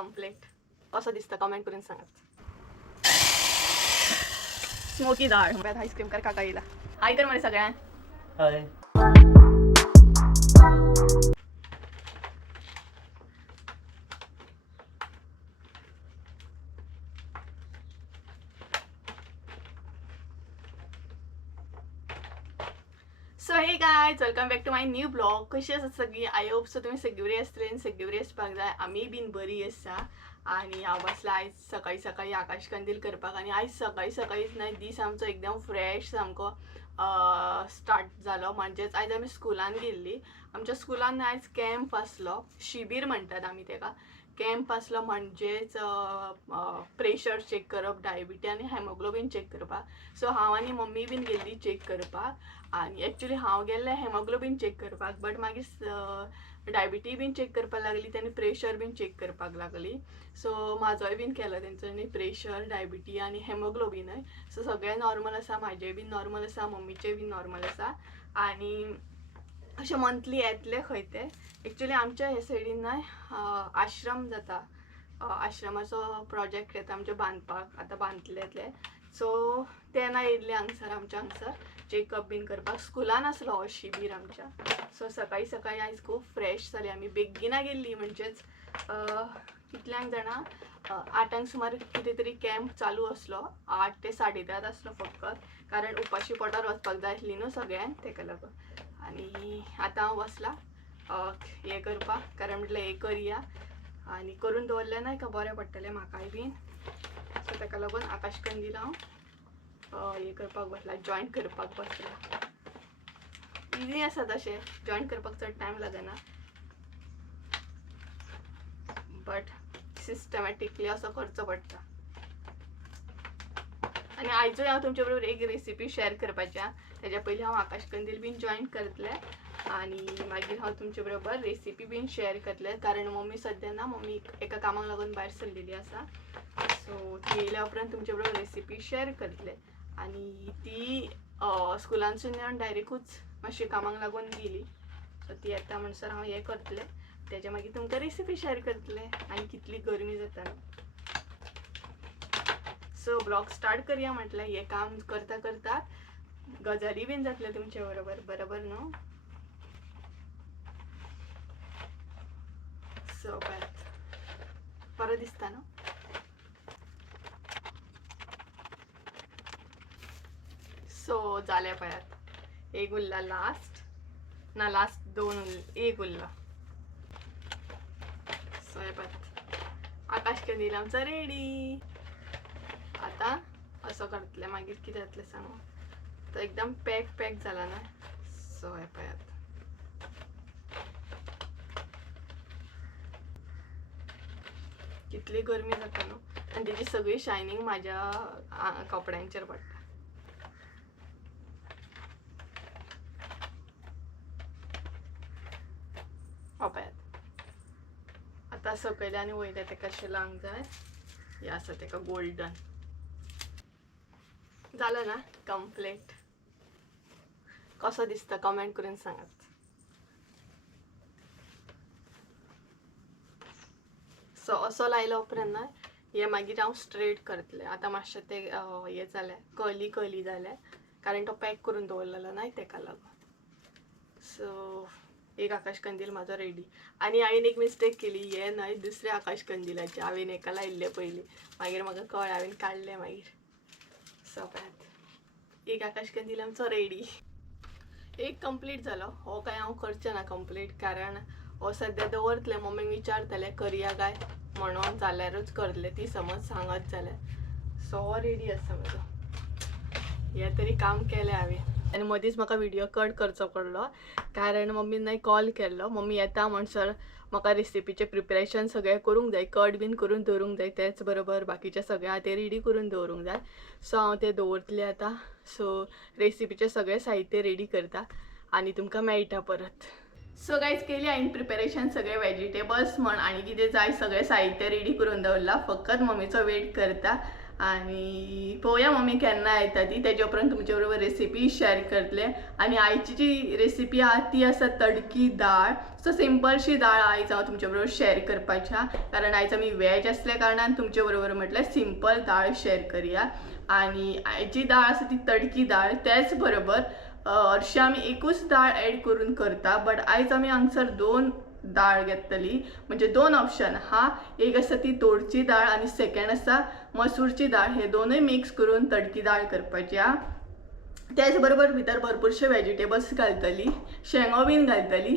Complete कसं दिसतं comment करून सांगा. स्मोकी डाळ आईस्क्रीम कर काका येईल. हाय कर म्हणे सगळ्यां. Hi. So hey guys welcome back to my new blog. कशी आसा सगळी? आय होप सो तुम्ही सगळी आसतली आनी सगळी आसपाक जाय. आमी बीन बरी आसा आणि हांव बसला आयज सकाळी सकाळी आकाश कंदील करपाक. आणि आयज सकाळी सकाळीच न्हय दीस आमचो एकदम फ्रेश सामको स्टार्ट जालो. म्हणजेच आयज आमी स्कुलान गेल्ली. आमच्या स्कुलान आयज कॅम्प आसलो, शिबीर म्हणटात आमी तेका. कॅम्प आसलो म्हणजेच प्रेशर चेक करप, डायबिटी आनी हेमोग्लोबीन चेक करपाक. सो हांव आनी मम्मी बीन गेल्ली चेक करपाक. आणि एक्चुअली हांव गेल्लें हेमोग्लोबीन चेक करपाक, बट मागीर डायबिटी बीन चेक करपाक लागली तेन्ना प्रेशर बीन चेक करपाक लागली. सो म्हाजोय बीन केलो तेंच्यांनी प्रेशर, डायबिटी आनी हेमोग्लोबीनय. सो सगळें नॉर्मल आसा, म्हाजें बीन नॉर्मल आसा, मम्मीचें बीन नॉर्मल आसा. आनी अशें मंथली येतले खंय ते. एक्चुअली आमच्या हे सायडीन न्हय आश्रम जाता, आश्रमाचो प्रोजेक्ट येता आमचे बांदपाक, आतां बांदतले ते. सो तेन्ना येयल्ले हांगसर आमच्या हांगसर चेकअप बीन करपाक. स्कुलान आसलो हो शिबीर आमच्या. सो सकाळी सकाळी आयज खूब फ्रेश जाली आमी. बेगिना गेल्ली म्हणजेच कितल्यांक जाणां 8 सुमार कितें तरी कॅम्प चालू आसलो. 8 ते 10:30 आसलो फकत, कारण उपाशी पोटार वचपाक जाय आसली न्हू सगळ्यांक, तेका लागून. आनी आतां हांव बसला हें करपाक, कारण म्हटलें हें करया आनी करून दवरलें न्हय का बरें पडटलें म्हाकाय बीन. सो तेका लागून आकाश कंदील हांव हें करपाक बसला, जॉयन करपाक बसला. इजी आसा तशें, जॉयन करपाक चड टायम लागना, बट सिस्टमॅटिकली असो करचो पडटा. आनी आयजूय हांव तुमचे बरोबर एक रेसिपी शेअर करपाची आहा. तेज्या पयलीं हांव आकाश कंदील बीन जॉयन करतलें आनी मागीर हांव तुमचे बरोबर रेसिपी बीन शेअर करतलें. कारण मम्मी सद्या ना, मम्मी एका कामाक लागून भायर सरलेली आसा. सो ती येयल्या उपरांत तुमचे बरोबर रेसिपी शेअर करतलें. आनी ती स्कुलानसून येवन डायरेक्टूच मातशी कामाक लागून गेली. सो ती येता म्हणसर हांव हें करतलें, तेज्या मागीर तुमकां रेसिपी शेअर करतलें. आनी कितली गरमी जाता न्हू. सो ब्लॉग स्टार्ट करया म्हटलें. हें काम करता करता गजाली बीन जातले तुमचे बरोबर, बरोबर न्हू. सो बरो दिसता न्हू. सो जालें पळयात, एक उरला लास्ट ना, लास्ट 2 उरले, एक उरला. सो हे पळयात आकाश कंदील आमचा रेडी. आता असं करतले, मागीर कितें जातलें सांगू. तो एकदम पॅक जाला ना. सो हे पळयात कितली गरमी जाता न्हू. आनी तेजी सगळी शायनींग म्हाज्या कपड्यांचेर पडटा. पळयात आतां सकयल्या आनी वयल्या तेका अशें लावंक जाय. हें आसा तेका गोल्डन. जालो ना कम्प्लीट. कसो दिसता कमेंट करून सांगात. सो असो लायलो उपरांत ना हे मागीर हांव स्ट्रेट करतलें. आतां मातशें तें हें जालें, कर्ली जालें, कारण तो पॅक करून दवरलेलो न्हय तेका लागून. सो एक आकाश कंदील म्हाजो रेडी. आनी हांवें एक मिस्टेक केली, हें न्हय दुसऱ्या आकाश कंदिलाचें हांवें हेका लायिल्लें पयलीं. मागीर म्हाका कळ्ळें, हांवें काडलें मागीर. सो पळयात एक आकाश कंदील आमचो रेडी. एक कंप्लीट जालो. हो काय हांव करचें ना कंप्लीट, कारण हो सद्या दवरतलें. मम्मीक विचारतलें करया काय म्हणून, जाल्यारूच करतलें ती समज सांगत जाल्यार. सो हो रेडी आसा म्हजो. हें तरी काम केलें हांवें. आनी मदींच म्हाका व्हिडिओ कट करचो पडलो, कारण मम्मीन कॉल केल्लो. मम्मी येता म्हणसर म्हाका रेसिपीचें प्रिपरेशन सगळें करूंक जाय, कट बीन करून दवरूंक जाय. तेच बरोबर बाकीचें सगळें आहा तें रेडी करून दवरूंक जाय. सो हांव तें दवरतलें आतां. सो रेसिपीचें सगळें साहित्य रेडी करता आनी तुमकां मेळटा परत. सो गायज केली हांवें प्रिपरेशन सगळे व्हेजिटेबल्स म्हण आनी कितें जाय सगळें साहित्य रेडी करून दवरला. फकत मम्मीचो वेट करता. आणि पळोवया मम्मी केन्ना येता ती, तेजे उपरांत तुमचे बरोबर रेसिपी शेअर करतले. आणि आयची जी रेसिपी आहा ती आसा तडकी दाळ. सो सिंपलशी दाळ आयज हांव तुमचे बरोबर शेअर करपाच्या, कारण आयज आमी वेज असल्या कारणान तुमचे बरोबर म्हटल्यार सिंपल दाळ शेअर करूया. आणि आयची दाळ आसा ती तडकी दाळ. त्याच बरोबर हरशी आमी एकूच दाळ ॲड करून करता, बट आयज आमी हांगसर 2 दाळ घेतली. म्हणजे 2 ऑप्शन हा, एक आसा ती तोरची दाळ आणि सेकंड आसा मसूरची दाळ. हे दोनूय मिक्स करून तडकी दाळ करपाची हा. त्याच बरोबर भितर भरपूरशे व्हेजिटेबल्स घालतली, शेंगो बीन घालतली.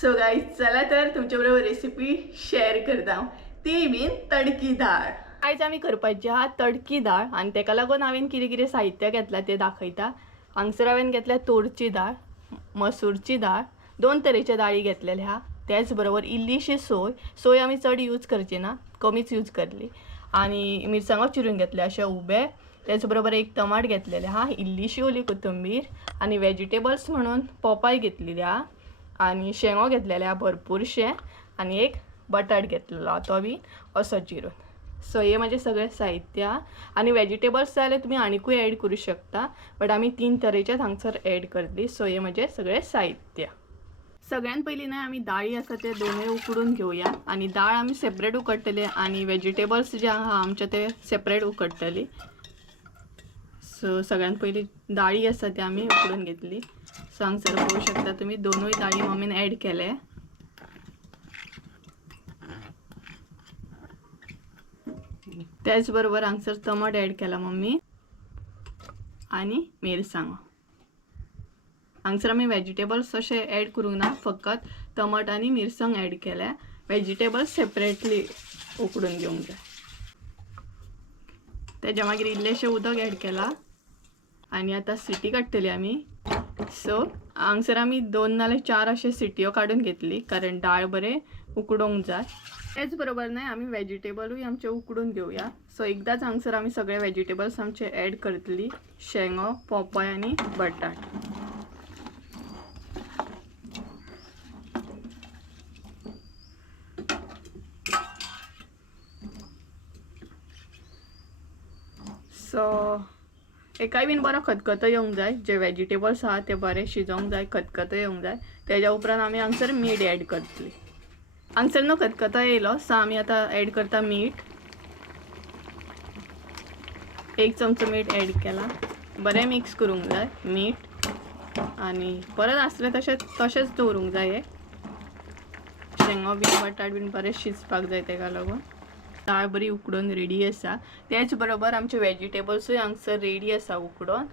सो गायज चला तर तुमचे बरोबर रेसिपी शेअर करता, ती बीन तडकी दाळ. आयज आमी करपाची हा तडकी दाळ, आणि तेका लागून हांवें कितें कितें साहित्य घेतला ते दाखयता. हांगसर हांवें घेतल्या तोरची दाळ, मसूरची दाळ, 2 तरेचे दाळी घेतलेले हा. त्याच बरोबर इल्लीशी सोय आमी चड यूज करची ना, कमीच यूज करली. आणि मिरसांगो चिरून घेतले अशे उबे. त्याच बरोबर एक टमाट घेतलेले हा, इल्लीशी ओली कोथंबीर, आणि व्हेजिटेबल्स म्हणून पोपाय घेतलेली हा, आणि शेंगो घेतलेले हा भरपूरशे, आणि एक बटाट घेतलेलो हा तो बी असो चिरून. सो हे म्हणजे सगळे साहित्य. आणि व्हेजिटेबल्स जाल्यार तुम्ही आनीकूय ॲड करू शकता, बट आमी 3 तरेचेच हांगसर ॲड करतली. सो हे म्हणजे सगळे साहित्य. सगळ्यात पयलीं ना आमी दाळी आसा ते दोनूय उकडून घेवया. आणि दाळ आमी सेपरेट उकडटले, आणि व्हेजिटेबल्स जे आहा आमचे ते सेपरेट उकडटली. सो सगळ्यात पयलीं दाळी आसा ते आमी उकडून घेतली. सो हांगसर पळोवू शकता तुम्ही दोनूय दाळी मम्मीन ॲड केले. त्याच बरोबर हांगसर टमाट ॲड केला मम्मी, आणि मिरसांगो. हांगसर आमी व्हेजिटेबल्स अशे ॲड करूंक ना, फकत टमाट आनी मिरसांग ॲड केल्या. व्हेजिटेबल्स सेपरेटली उकडून घेवंक जाय. तेज्या मागीर इल्लेशें उदक ॲड केला, आणि आता सिटी काडटली आमी. सो हांगसर आमी 2 नाल्यार 4 अशे सिटयो काडून घेतली, कारण दाळ बरें उकडूंक जाय. त्याच बरोबर न्हय आमी व्हेजिटेबलूय आमचे उकडून घेवया. सो एकदाच हांगसर आमी सगळे व्हेजिटेबल्स आमचे ॲड करतली, शेंगो, पोपाय आनी बटाट. सो एकाय बीन बरो खतखतो येवंक जाय. जे व्हेजिटेबल्स आहा ते बरे शिजोवंक जाय, खतखतो येवंक जाय. तेज्या उपरांत आमी हांगसर मीठ ॲड करतली. हांगसर न्हू खतखतो येयलो, सो आमी आतां ॲड करता मीठ. 1 चमचो मीठ ॲड केला. बरें मिक्स करूंक जाय मीठ, आणि परत आसले तशेंच दवरूंक जाय. हे शेंगो बीन बटाट बीन बरें शिजपाक जाय, तेका लागून दाळ बरी उकडून रेडी आसा. त्याच बरोबर आमचे व्हेजिटेबल्सूय हांगसर रेडी आसा उकडून.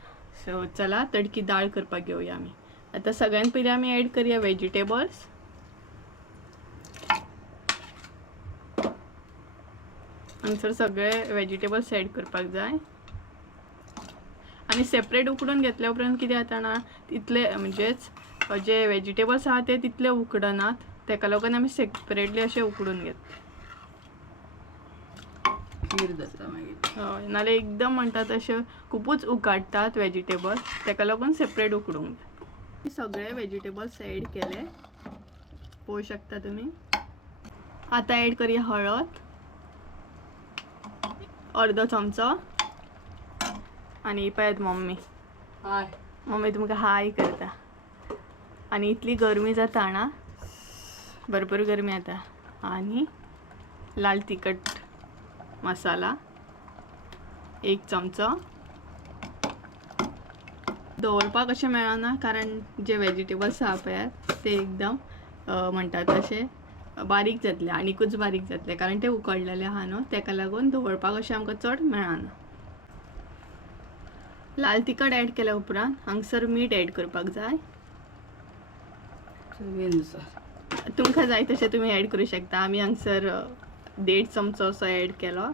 सो चला तडकी दाळ करपाक घेवया आमी. आता सगळ्यात पयलीं आमी ॲड करूया व्हेजिटेबल्स. हांगसर सगळे व्हेजिटेबल्स ॲड करपाक जाय, आणि सेपरेट उकडून घेतल्या उपरांत कितें जाता ना, तितले म्हणजेच जे व्हेजिटेबल्स आहा ते तितले उकडनात, तेका लागून आमी सेपरेटली अशे उकडून घेता. हय, नाल्यार एकदम म्हणटात अशे खूपच उकडटात व्हेजिटेबल, तेका लागून सेपरेट उकडूंक जाय. सगळे व्हेजिटेबल्स ॲड केले, पळोवू शकता तुम्ही. आता ॲड करूया हळद, अर्दो चमचो. आणि पळयात मम्मी, मम्मी तुमकां हाय करता. आणि इतली गरमी जाता ना, भरपूर गरमी जाता. आणि लाल तिखट मसाला 1 चमचो. दवरपाक अशें मेळना, कारण जे व्हेजिटेबल्स आहा पळयात ते एकदम म्हणटात अशे बारीक जातले, आनीकूच बारीक जातले, कारण ते उकडलेले आहा न्हू, तेका लागून दवरपाक अशें आमकां चड मेळना. लाल तिखट ॲड केल्या उपरांत हांगसर मीठ ॲड करपाक जाय. तुमकां जाय तशें तुमी ॲड करूं शकता. आमी हांगसर 1.5 चमचो असो ॲड केलो.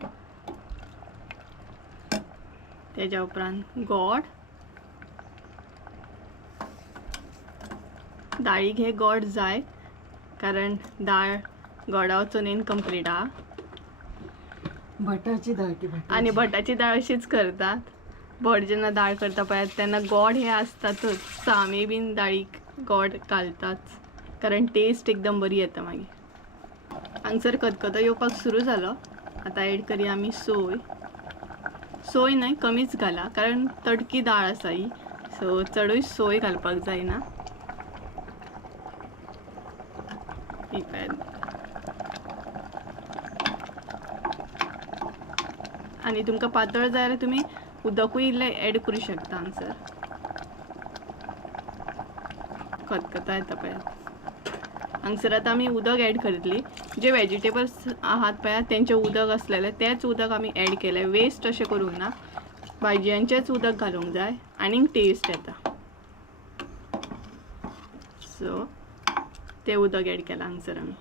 तेज्या उपरांत गोड. दाळीक हे गोड जाय, कारण दाळ गोडा वचून इनकम्प्लीट आहा. भटाची डाळ आणि भटाची डाळ अशीच करतात. भट जेन्ना दाळ करता पळय तेन्ना गोड हे आसतातच. सो आमी बीन दाळीक गोड घालतात, कारण टेस्ट एकदम बरी येता मागीर. हांगसर खतखतो येवपाक सुरू जालो. आता ॲड करूया आमी सोय. सोय नाही कमीच घाला कारण तडकी डाळ आसा ही, सो चडूय सोय घालपाक जायना. ही पळय. आणि तुमकां पातळ जाय जाल्यार तुमी उदकूय इल्लें ऍड करूं शकता हांगसर. खतखता येता पळय. हांगसर आतां आमी उदक ऍड करतली. जे वेजिटेबल्स आहात पळय तेंचें उदक आसलेलें तेंच उदक आमी ऍड केलें. वेस्ट अशें करूंक ना. भाजयांचेंच उदक घालूंक जाय आनीक टेस्ट येता. सो तें उदक ऍड केलां हांगसर आमी.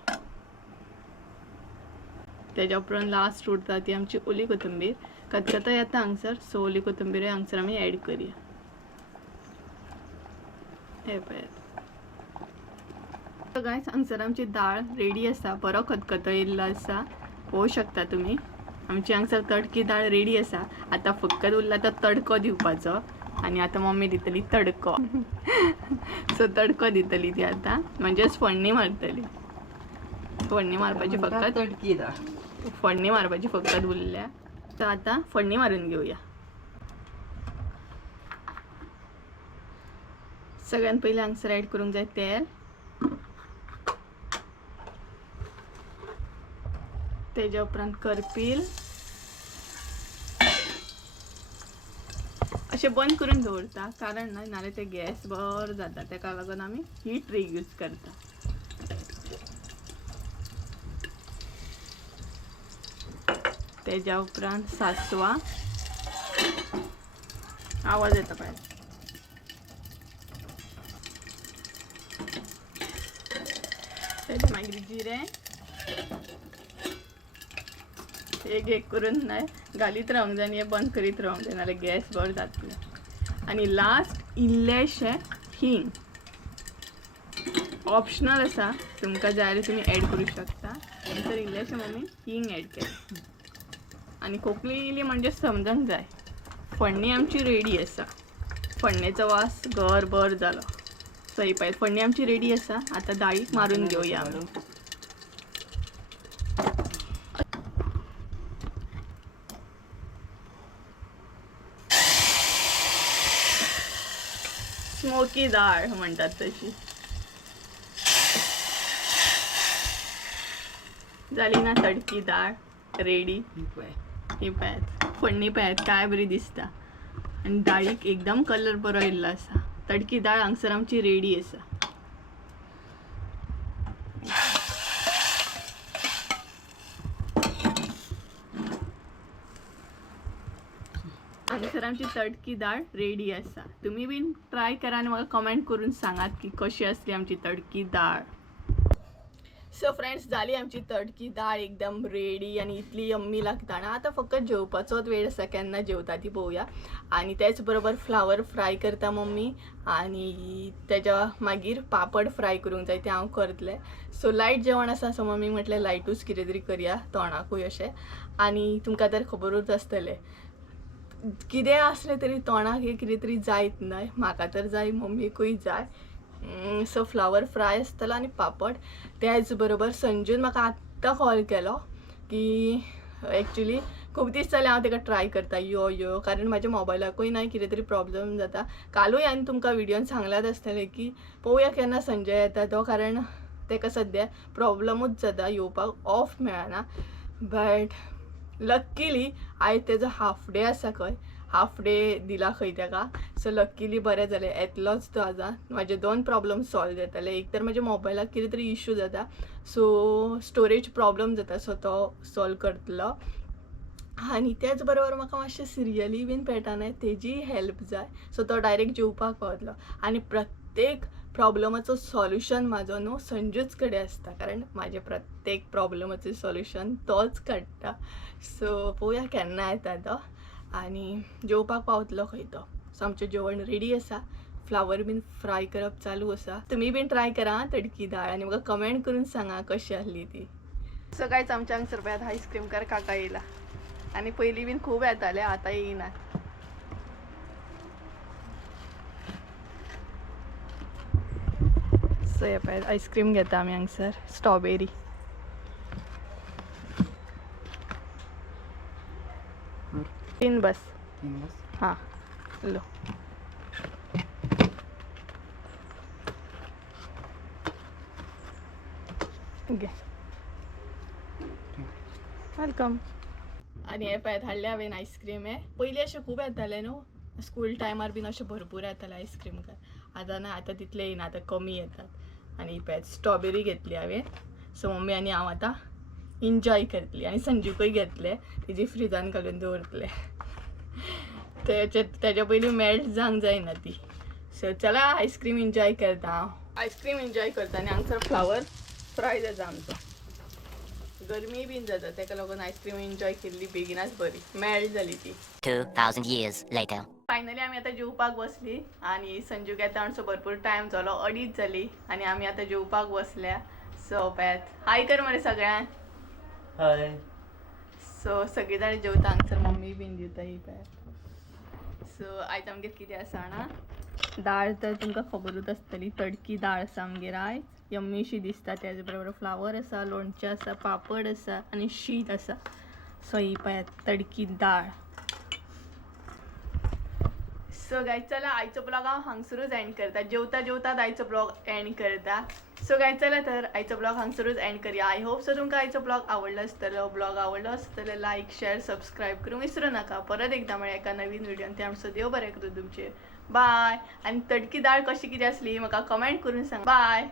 तेज्या उपरांत लास्ट उरता ती आमची ओली कोथंबीर. खतखतो येता हांगसर, सो ओली कोथंबीर हांगसर आमी ऍड करया. हे पळयात. गायस हांगसर आमची दाळ रेडी आसा. बरो खतखतो येयल्लो आसा. पळोवंक शकता तुमी. आमची हांगसर तडकी दाळ रेडी आसा. आतां फकत उरला तो तडको दिवपाचो. आनी आतां मम्मी दितली तडको. सो तडको दितली ती आतां, म्हणजेच फोडणी मारतली. फोडणी मारपाची फकत तडकी दाळ. फोडणी मारपाची फकत उरल्या. तर आता फोडणी मारून घेऊया. सगळ्यात पहिले हांगसर ऍड करूंक जाय तेल. तेज्या उपरांत करपील. अशें बंद करून दवरता कारण ना नाल्यार ते गॅस बर जाता. तेका लागून आमी ही ट्रिक यूज करता. तेज्या उपरांत सासवां. आवाज येता पळय. तेजे मागीर जिरें. एक करून न्हय घालीत रावंक जाय आनी हें बंद करीत रावंक जाय नाल्यार गॅस बर जातलें. आनी लास्ट इल्लेशें हींग. ऑप्शनल आसा, तुमकां जाय जाल्यार तुमी ऍड करूं शकता. नंतर इल्लेशें मम्मी हींग ऍड केलें. आनी खोकली येयली म्हणजे समजूंक जाय फोडणी आमची रेडी आसा. फोडणेचो वास घर बर जालो. सो ही पळय फोडणी आमची रेडी आसा. आतां दाळीक मारून घेवया आमी. स्मोकी दाळ म्हणतात तशी. जाली ना तडकी दाळ रेडी. ही पळयात फोडणी पळयात काय बरी दिसता. आनी दाळीक एकदम कलर बरो येयल्लो आसा. तडकी दाळ हांगसर आमची रेडी आसा. हांगसर आमची तडकी दाळ रेडी आसा. तुम्ही बीन ट्राय करा आनी म्हाका कमेंट करून सांगात की कशी आसली आमची तडकी दाळ. सो फ्रेंड्स जाली आमची तडकी दाळ एकदम रेडी आनी इतली यम्मी लागता ना. आतां फकत जेवपाचोच वेळ आसा. केन्ना जेवता ती पळोवया. आनी तेच बरोबर फ्लावर फ्राय करता मम्मी. आनी तेज्या मागीर पापड फ्राय करूंक जाय ते हांव करतलें. सो लायट जेवण आसा सो मम्मी म्हटलें लायटूच कितें तरी करया तोंडाकूय अशें. आनी तुमकां तर खबरूच आसतलें कितें आसलें तरी तोंडाक एक कितें तरी जायत न्हय. म्हाका तर जाय मम्मीकूय जाय. सो फ्लावर फ्राय आसतलो आनी पापड. त्याच बरोबर संजून म्हाका आत्तां कॉल केलो की एक्चुली खूब दीस जाले हांव तेका ट्राय करता यो कारण म्हाज्या मोबायलाकूय न्हय कितें तरी प्रॉब्लम जाता. कालूय हांवें तुमकां विडियोन सांगलात आसतलें की पळोवया केन्ना संजय येता तो, कारण तेका सद्या प्रॉब्लमूच जाता येवपाक, ऑफ मेळना. बट लक्कीली आयज तेजो हाफ डे आसा खंय. हाफ डे दिला खंय तेका. सो लक्कीली बरें जालें येतलोच तो आतां. म्हाजे 2 प्रॉब्लम सॉल्व जाताले. एक तर म्हाज्या मोबायलाक कितें तरी इशू जाता सो स्टोरेज प्रॉब्लम जाता सो तो सॉल्व करतलो. आनी त्याच बरोबर म्हाका मातशें सिरियली बीन पेटना तेजी हेल्प जाय. सो तो डायरेक्ट जेवपाक पावतलो. आनी प्रत्येक प्रॉब्लमाचो सॉल्युशन म्हाजो न्हू संजूच कडेन आसता कारण म्हाजे प्रत्येक प्रॉब्लमाचें सॉल्युशन तोच काडटा. सो पळोवया केन्ना येता तो आनी जेवपाक पावतलो खंय तो. सो आमचें जेवण रेडी आसा. फ्लावर बीन फ्राय करप चालू आसा. तुमी बीन ट्राय करा तडकी दाळ आनी म्हाका कमेंट करून सांगा कशी आसली ती. सो गायज आमच्या हांगसर पळयात आयस्क्रीम कार काका येयला. आनी पयलीं बीन खूब येताले आतां येयनात. सो हे पळयात आयस्क्रीम घेता आमी हांगसर स्ट्रॉबेरी. तीन बस. हां लो घे वेलकम. आणि हे पळय हाडले हांवें आयस्क्रीम हे पयलीं अशें खूब येतालें न्हू स्कूल टायमार बीन अशें भरपूर येतालें आयस्क्रीम आतां ना आतां तितले येयना आतां कमी येतात. आनी पळय स्ट्रॉबेरी घेतली हांवें सो मम्मी आनी हांव आतां एन्जॉय करतली आनी संजूकय घेतले तेजी फ्रिजान घालून दवरतले तेज्या पयलीं मेल्ट जावंक जायना ती. सो चला आयस्क्रीम एन्जॉय करता हांव आयस्क्रीम एन्जॉय करता आनी हांगसर फ्लावर फ्राय जाता आमचो गरमी बीन जाता तेका लागून आयस्क्रीम एन्जॉय केल्ली बेगिनाच बरी मेल्ट जाली ती. 2000 years later. फायनली आमी आतां जेवपाक बसली आनी संजूक येता म्हणसो भरपूर टायम जालो 2:30 जाली आनी आमी आतां जेवपाक बसल्या. सो पळयात हाय कर मरे सगळ्यांक. हाय. सो सगळीं जाण जेवता हांगसर मम्मी बीन दिवता ही पळयात. सो आयज आमगेर कितें आसा जाणा दाळ तर तुमकां खबरूच आसतली तडकी दाळ आसा आमगेर आयज यम्मीशी दिसता. तेजे बरोबर फ्लावर आसा लोणचें आसा पापड आसा आनी शीत आसा. सो ही पळयात तडकी दाळ. सो गायज चला आयचो ब्लॉग हांव हांगसरूच एंड करता जेवता जेवतात आयचो ब्लॉग एंड करता. सो गायज चला तर आयचो ब्लॉग हांगसरूच एंड करया. आय होप सो तुमकां आयचो ब्लॉग आवडलो आसतलो. ब्लॉग आवडलो आसतलो लायक शेअर सबस्क्राईब करूंक विसरू नका. परत एकदा मेळया एका नवीन व्हिडिओन. त्या म्हणसर देव बरें करूं तुमचेर. बाय. आनी तडकी दाळ कशी कितें आसली म्हाका कमेंट करून सांग. बाय.